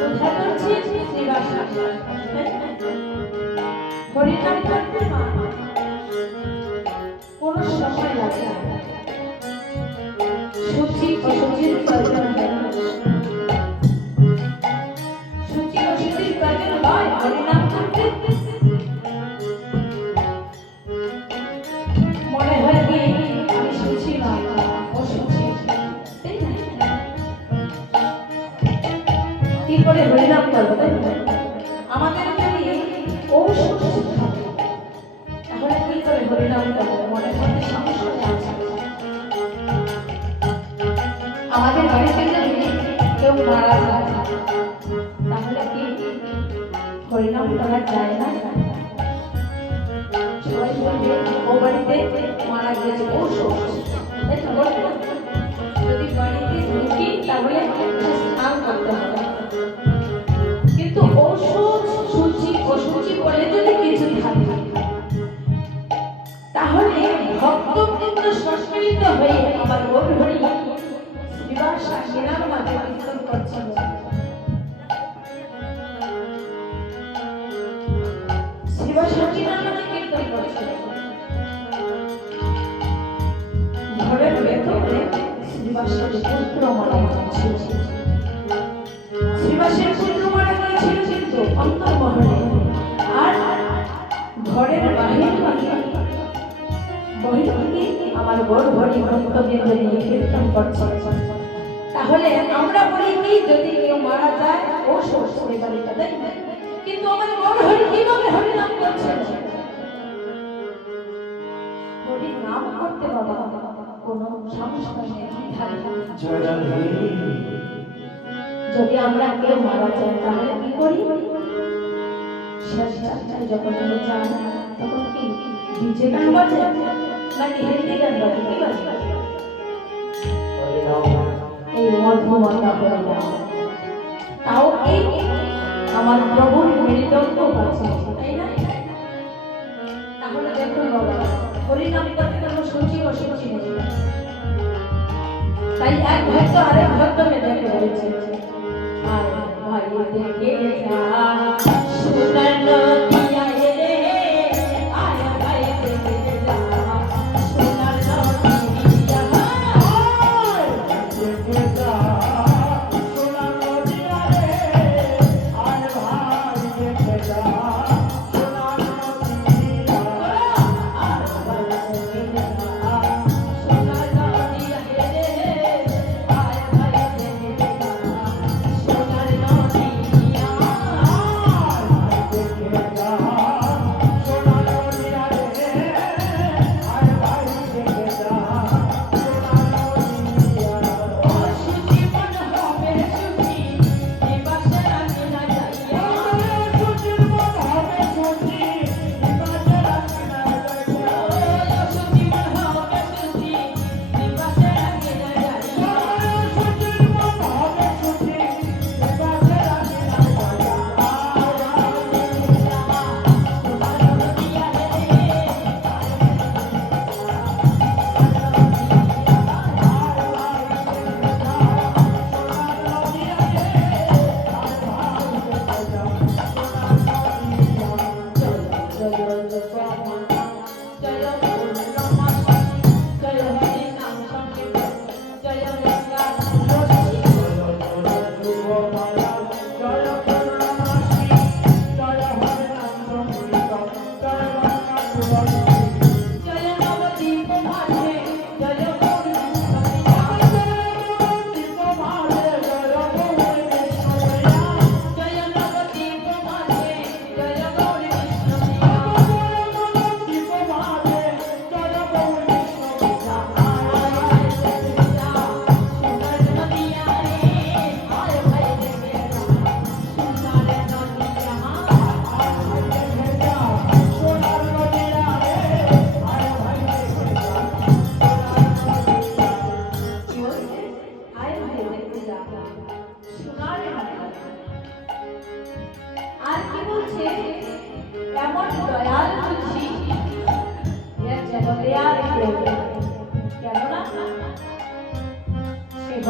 কোথায় করছি শ্রীবাসা হরিনাম করতে মা কোনো সময় লাগে না সূচি অসুচির প্রয়োজন হয় না সূচি অসুচির প্রয়োজন হয় হরিনাম করতে মনে হয় কি আমি সূচি নয় অসুচি কি করে হরিনাম করবে আমাদের যদি ঔষধ থাকে তাহলে কি করে হরিনাম করবে মনের মধ্যে সমস্যা আছে আমাদের বাড়িতে যদি কেউ মারা যায় তাহলে কি হরিনাম করা যায় না সবাই বলবে ও বাড়িতে মারা গিয়েছে ঔষধ যদি বাড়িতে ঢুকি তাহলে স্নান করতে হবে কিন্তু ঔষধ সূচি অসুচি বলে যদি কিছু থাকে তাহলে ভক্তবৃন্দ সংস্কৃত হয়ে আমার গৌর হরি শ্রীবাসা সেনার মাঝে কীর্তন করছিল শ্রীবাসা সেনার মাঝে কীর্তন করছিল ঘরের ভেতরে শ্রীবাসের পুত্র মারা ছিল শ্রীবাসের পুত্র মারা গিয়েছিল কিন্তু অন্তর্মহলে আর ঘরের বাহির বহির্ভূমি আমার গৌর হরি ভক্তবৃন্দ নিয়ে কীর্তন করছে তাহলে আমরা বলি কি যদি কেউ মারা যায় ও শ্বশুর বাড়িটা দেয় কিন্তু আমার গৌর হরি কিভাবে হরি নাম করছে হরি নাম করতে বাবা কোনো সমস্যা নেই যদি আমরা কেউ মারা যায় তাহলে কি করি যখন আমি যাই তখন কি ডিজে গান বাজে নাকি হিন্দি গান বাজে কি বাজে এই মধ্যমতা হয়ে যায় তাও কি আমার প্রভুর মৃদঙ্গ বাজে তাই না তাহলে দেখুন বাবা হরিনাম করতে কোনো সূচি অসুচি নেই তাই এক ভক্ত আরেক ভক্তকে দেখে বলছে আর ভাই দেখে যা সুনানো দিয়া রে আয় ভাই দেখে যা সুনানো দিয়া দেখে যা সুনানো দিয়া রে আয় ভাই দেখে যা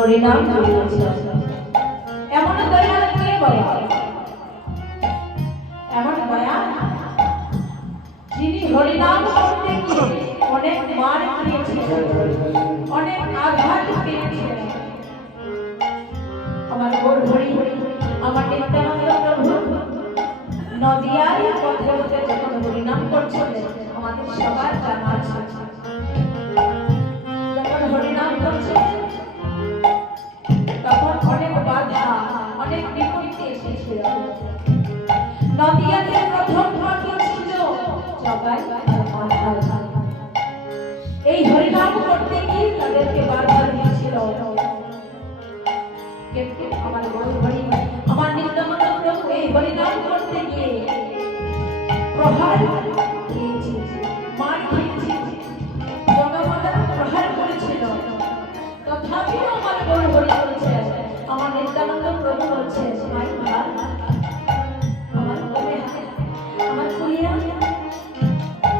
হরিনাম করিতেছে। এমন দয়াল কে বলে? এমন দয়াল যিনি হরিনাম করতে গিয়ে অনেক মার খেয়েছিলেন, অনেক আঘাত পেয়েছিলেন। আমার হরি আমার নিত্যানন্দ প্রভু নদিয়ার পথে পথে যখন হরিনাম করছিলেন, আমাদের সবার জানা আছে যখন হরিনাম করছিলেন তখন অনেক বাধা, অনেক বিপত্তি এসেছিল। নদিয়াতে প্রথম ভাগ্য ছিল জগাই আর মাধাই। এই হরিনাম করতে গিয়ে তাদেরকে বাধা দিয়েছিল। কিন্তু আমার হরি আমার নিত্যানন্দ প্রভু এই হরিনাম করতে গিয়ে প্রহার খেয়েছে, মার খেয়েছে, জগমাতা প্রহার করেছিল। তথাপিও আমার হরি বলছে, আমার নিত্যানন্দ প্রভু বলছে, মাই ভাই আমার বলে আমার কুলিয়া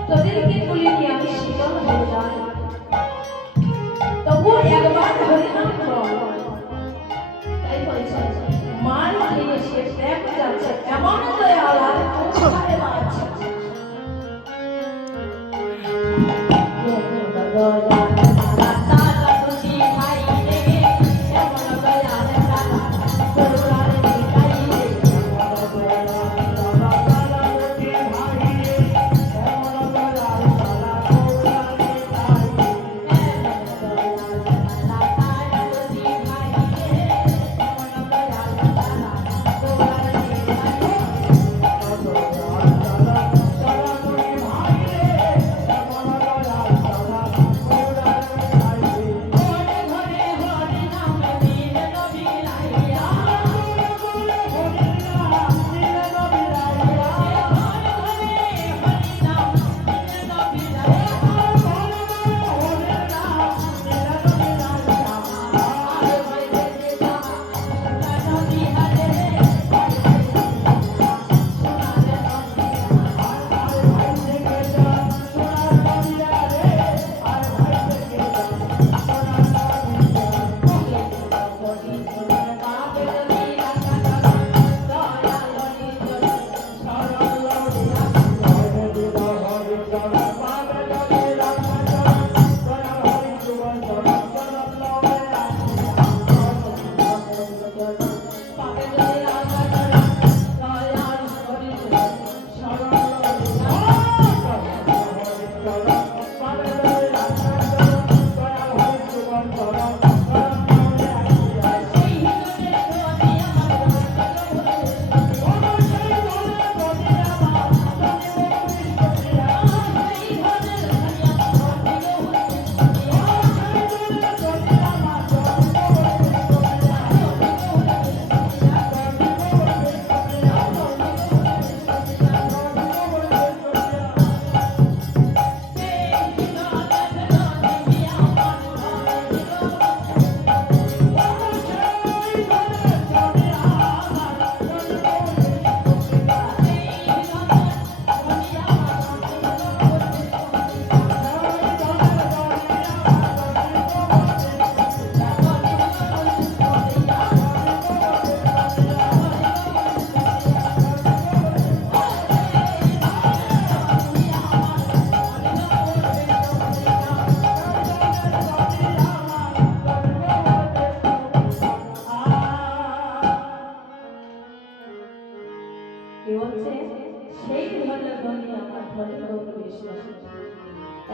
তোদেরকে কুলিয়ে নিয়ে আমি শীতল হয়ে যাই, তবুও একবার হরিনাম কর। তাই বলছে মার খেয়ে সে প্রেম যাচ্ছে, এমন দয়াল আর কোথায় আছে?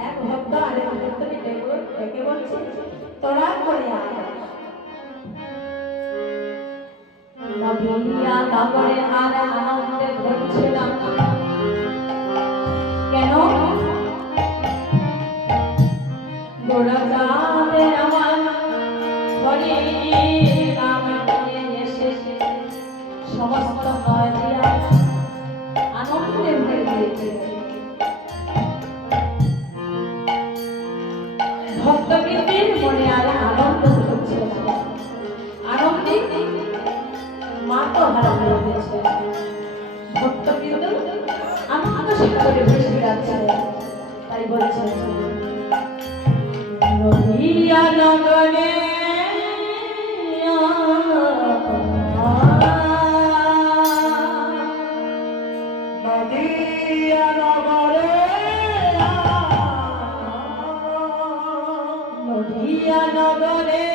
এক ভক্ত আরেক ভক্তকে ডেকে বলছে, তোরা করে আয়। নদিয়া নগরে আর আনন্দে ঘুরছিলাম, কেন গোড়াকালে আমার হরি নাম নিয়ে এসে সমস্ত নদিয়া আনন্দে ভরে দিয়েছে। ভক্তবৃন্দের মনে আর আনন্দ হচ্ছে, আনন্দে মাতো হারা হয়ে গেছে। ভক্তবৃন্দ আনন্দ সাগরে ভেসে যাচ্ছে। তাই বলছে নদিয়া নগরে নগরে